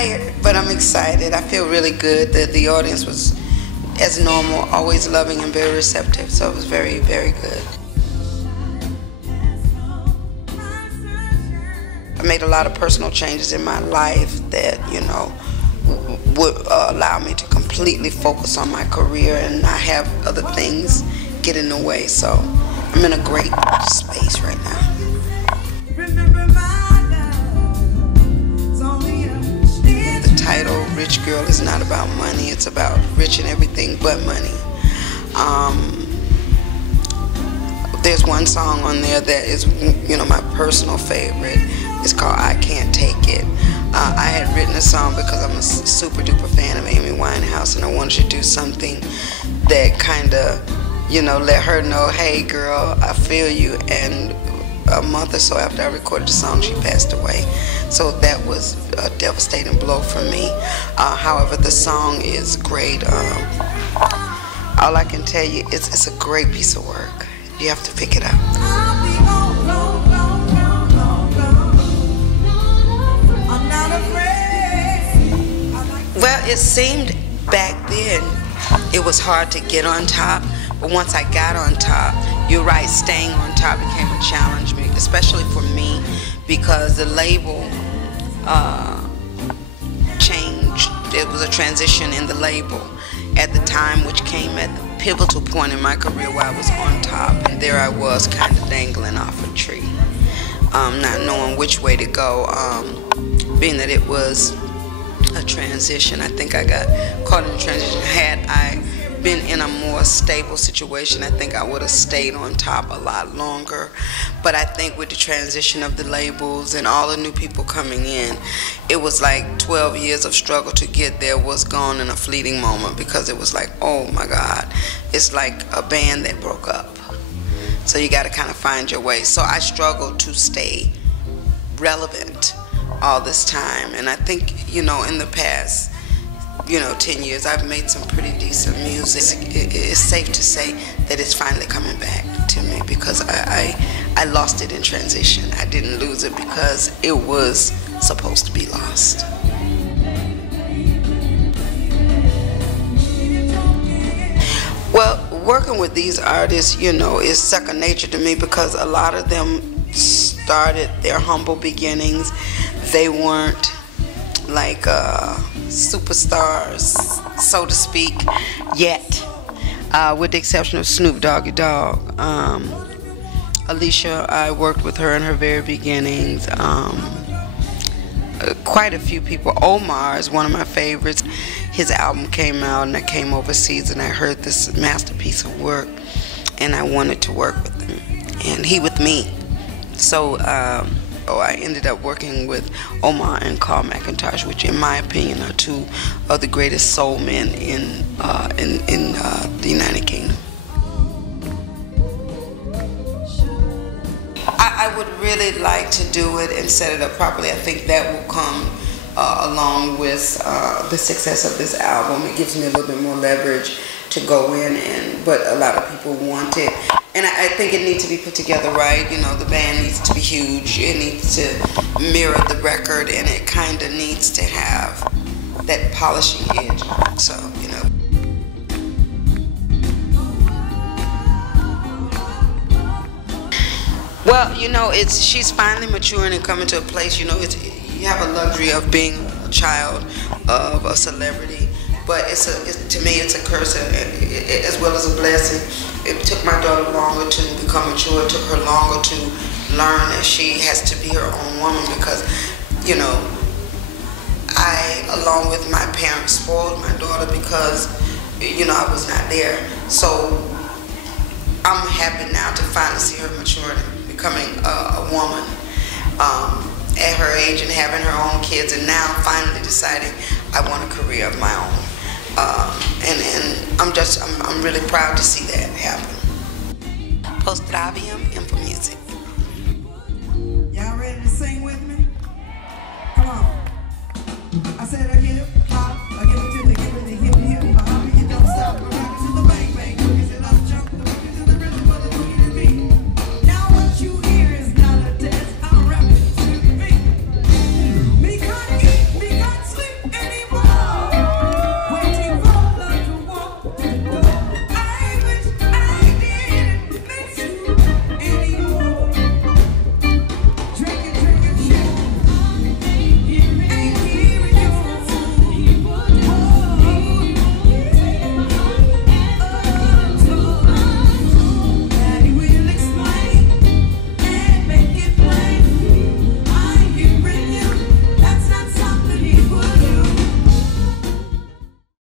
tired, but I'm excited. I feel really good. The audience was, as normal, always loving and very receptive, so it was very, very good. I made a lot of personal changes in my life that, you know, would allow me to completely focus on my career and not have other things get in the way. So I'm in a great space right now. The title, Rich Girl, is not about money. It's about rich in everything but money. There's one song on there that is, you know, my personal favorite. It's called I Can't Take It. I had written a song because I'm a super duper fan of Amy Winehouse, and I wanted to do something that kind of, you know, let her know, hey girl, I feel you. And a month or so after I recorded the song, she passed away. So that was a devastating blow for me. However, the song is great. All I can tell you, it's a great piece of work. You have to pick it up. Well, it seemed back then it was hard to get on top, but once I got on top, you're right, staying on top became a challenge, especially for me, because the label changed. It was a transition in the label at the time, which came at the pivotal point in my career where I was on top, and there I was kind of dangling off a tree, not knowing which way to go, being that it was a transition. I think I got caught in a transition. Had I been in a more stable situation, I think I would have stayed on top a lot longer. But I think with the transition of the labels and all the new people coming in, it was like 12 years of struggle to get there was gone in a fleeting moment, because it was like, oh my God, it's like a band that broke up. So you got to kind of find your way. So I struggled to stay relevant all this time, and I think, you know, in the past, you know, 10 years, I've made some pretty decent music. It's safe to say that it's finally coming back to me, because I lost it in transition. I didn't lose it because it was supposed to be lost. Well, working with these artists, you know, is second nature to me, because a lot of them started their humble beginnings. They weren't like superstars, so to speak, yet, with the exception of Snoop Doggy Dogg. Alicia, I worked with her in her very beginnings. Quite a few people. Omar is one of my favorites. His album came out, and I came overseas and I heard this masterpiece of work, and I wanted to work with him, and he with me. So I ended up working with Omar and Carl McIntosh, which in my opinion are two of the greatest soul men in the United Kingdom. I would really like to do it and set it up properly. I think that will come along with the success of this album. It gives me a little bit more leverage to go in, but a lot of people want it. And I think it needs to be put together right. You know, the band needs to be huge. It needs to mirror the record, and it kind of needs to have that polishing edge. So, you know. Well, you know, she's finally maturing and coming to a place, you know, you have a luxury of being a child of a celebrity, but to me it's a curse as well as a blessing. It took my daughter longer to become mature. It took her longer to learn that she has to be her own woman, because, you know, I, along with my parents, spoiled my daughter because, you know, I was not there. So I'm happy now to finally see her maturing, becoming a woman at her age and having her own kids, and now finally deciding I want a career of my own. And I'm really proud to see that happen. Pozdravím, Infomusic. Y'all ready to sing with me? Come on. I said it again.